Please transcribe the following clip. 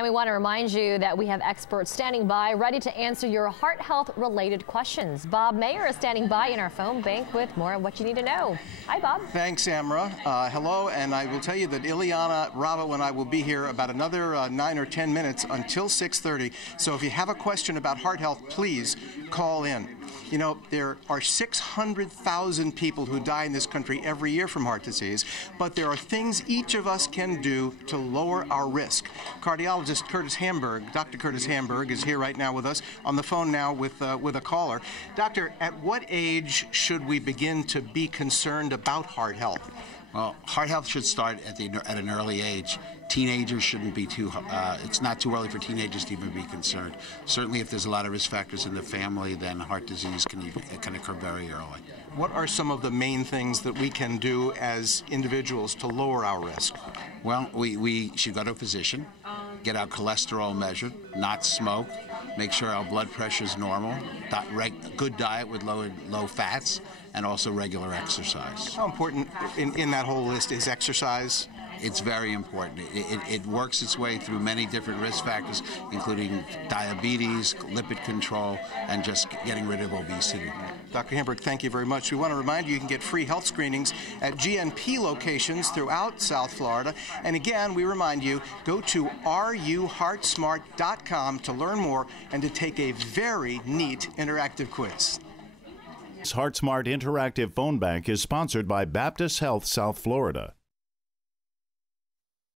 And we want to remind you that we have experts standing by ready to answer your heart health related questions. Bob Mayer is standing by in our phone bank with more of what you need to know. Hi, Bob. Thanks, Amra. Hello, and I will tell you that Ileana Ravo and I will be here about another 9 or 10 minutes until 6:30. So if you have a question about heart health, please call in. You know, there are 600,000 people who die in this country every year from heart disease, but there are things each of us can do to lower our risk. Cardiologist Curtis Hamburg, Dr. Curtis Hamburg, is here right now with us on the phone now with a caller. Doctor, at what age should we begin to be concerned about heart health? Well, heart health should start at an early age. Teenagers shouldn't be it's not too early for teenagers to even be concerned. Certainly if there's a lot of risk factors in the family, then heart disease can occur very early. What are some of the main things that we can do as individuals to lower our risk? Well, we should go to a physician, get our cholesterol measured, not smoke, make sure our blood pressure is normal, good diet with low fats, and also regular exercise. How important in that whole list is exercise? It's very important. It works its way through many different risk factors, including diabetes, lipid control, and just getting rid of obesity. Dr. Hamburg, thank you very much. We want to remind you can get free health screenings at GNP locations throughout South Florida. And again, we remind you, go to ruheartsmart.com to learn more and to take a very neat interactive quiz. HeartSmart Interactive Phone Bank is sponsored by Baptist Health South Florida.